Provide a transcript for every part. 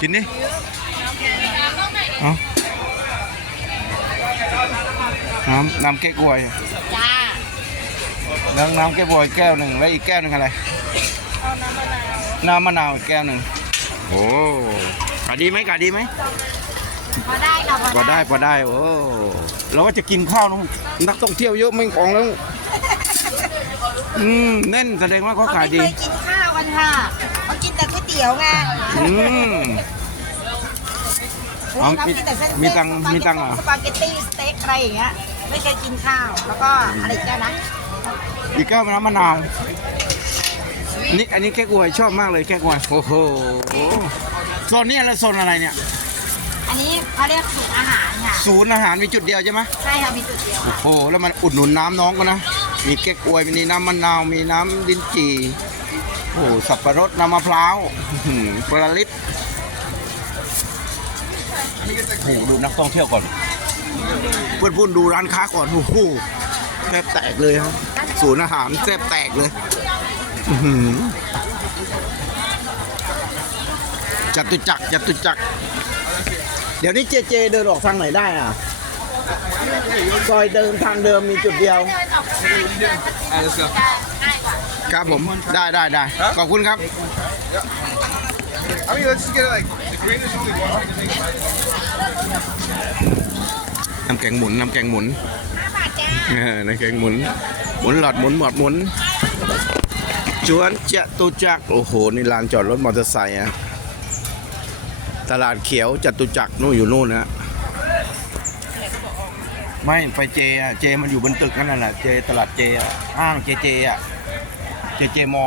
กินดิเอาน้ำน้ำเก๊กฮวยจ้าแล้วน้ำเก๊กฮวยแก้วหนึ่งแล้วอีกแก้วหนึ่งอะไรเอาน้ำมะนาวน้ำมะนาวอีกแก้วหนึ่งโอ้กาดีไหมกาดีไหมพอได้ค่ะพอได้พอได้โอ้เราว่าจะกินข้าวน้องนักท่องเที่ยวเยอะไม่ของแล้วอืมแน่นแสดงว่าเขาเขาขายไม่ดีเคยกินข้าวกันค่ะเขากินแต่ก๋วยเตี๋ยวไงอืมเอาเขากินแต่เส้นมีตังค์สปาเกตมีตังค์เหรอ สปาเกตตี้สเต็กอะไรอย่างเงี้ย ไม่เคยกินข้าว แล้วก็อะไรอีกแก้วนะอีกแก้วน้ำมะนาวอันนี้อันนี้แก้กวยชอบมากเลยแก้กวยโอ้โหโซนนี้อะไรโซนอะไรเนี่ย อันนี้เขาเรียกสูตรอาหารค่ะศูนย์อาหารมีจุดเดียวใช่ไหมใช่ค่ะมีจุดเดียวค่ะโอ้โหแล้วมันอุดหนุนน้ำน้องกันนะ มีแก้กวยมีน้ำมะนาวมีน้ำดินจี่ โอ้โหสับปะรดน้ำมะพร้าวอื้อหือปลาลิตโอ้ดูนักท่องเที่ยวก่อน เพื่อนพูนดูร้านค้าก่อนโอ้โหแทบแตกเลยครับศูนย์อาหารแทบแตกเลยอื้อหือจตุจักรจตุจักรเดี๋ยวนี้เจเจเดินออกทางไหนได้อะซอยเดิมทางเดิมมีจุดเดียว ครับผมได้ได้ได้ขอบคุณครับ I mean, let's just get it like the green is only one. น้ำแกงหมุนน้ำแกงหมุนห้าบาทจ้าเออน้ำแกงหมุน หมุนหลอดหมุนหมอดหมุนจวนจะตุจักรโอ้โหนี่ลานจอดรถมอเตอร์ไซค์อะตลาดเขียวจตุจักรนู่นอยู่นู่นนะไม่ไปเจอะเจมันอยู่บนตึกนั่นแหละเจตลาดเจอะห้างเจเจอะ เจเจมอ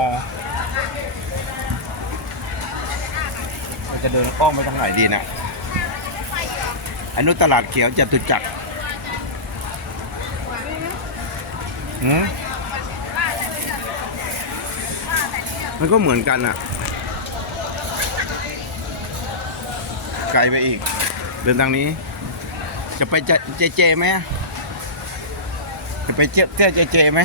เราจะเดินอ้อมไปทางไหนดีนะอันนู้นตลาดเขียวจตุจักรหืมมันก็เหมือนกันอะไกลไปอีก เดินทางนี้ จะไปเจเจเจไหมจะไปเจเที่ยวเจเจไหม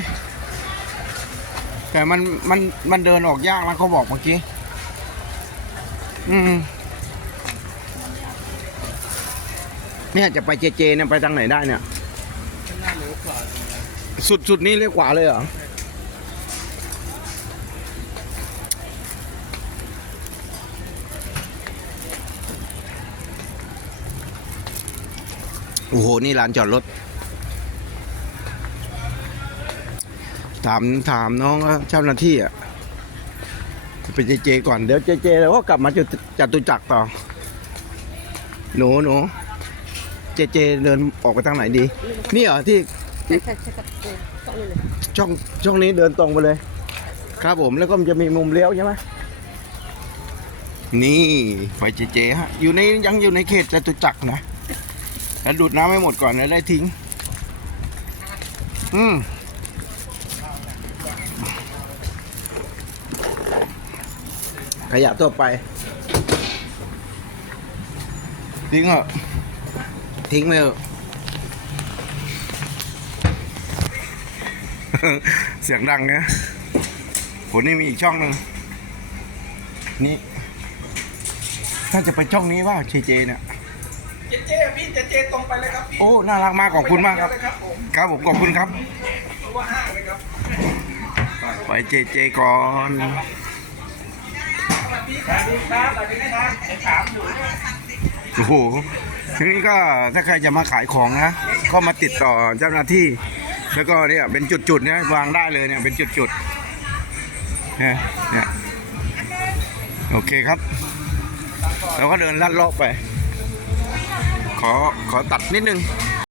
แต่มันมันมันเดินออกยากนะเขาบอกเมื่อกี้ อืม เนี่ยจะไปเจเจเนี่ยไปทางไหนได้เนี่ยสุดสุดนี้เรียกขวาเลยเหรอ โอ้โห นี่ลานจอดรถ ถามถามน้องเจ้าหน้าที่อะไปเจเจก่อนเดี๋ยวเจเจแล้วก็กลับมาจุดจตุจักรต่อหนูหนูเจเจเดินออกไปทางไหนดี นี่เหรอที่ช่องช่องนี้เดินตรงไปเลย ครับผมแล้วก็มันจะมีมุมเลี้ยวใช่ไหมนี่ไฟเจเจฮะอยู่ในยังอยู่ในเขตจตุจักรนะแล้วดูดน้ำให้หมดก่อนแล้วได้ทิ้ง อืม ขยะทั่วไป ทิ้งเหอะทิ้งไปเถอะ เสียงดังนะผมนี่มีอีกช่องหนึ่งนี่ถ้าจะไปช่องนี้ว่าเจเจเนี่ย เจเจพี่เจเจตรงไปเลยครับพี่โอ้ น่ารักมากขอบคุณมากครับ เลยครับผมครับผมขอบคุณครับ ตัวห้างเลยครับ ไปเจเจก่อน โอ้โหทีนี้ก็ถ้าใครจะมาขายของนะ ก็มาติดต่อเจ้าหน้าที่ แล้วก็เนี่ยเป็นจุดๆเนี่ยวางได้เลยเนี่ยเป็นจุดๆเนี่ยเนี่ยโอเคครับ เราก็เดินลัดเลาะไป ขอขอตัดนิดนึง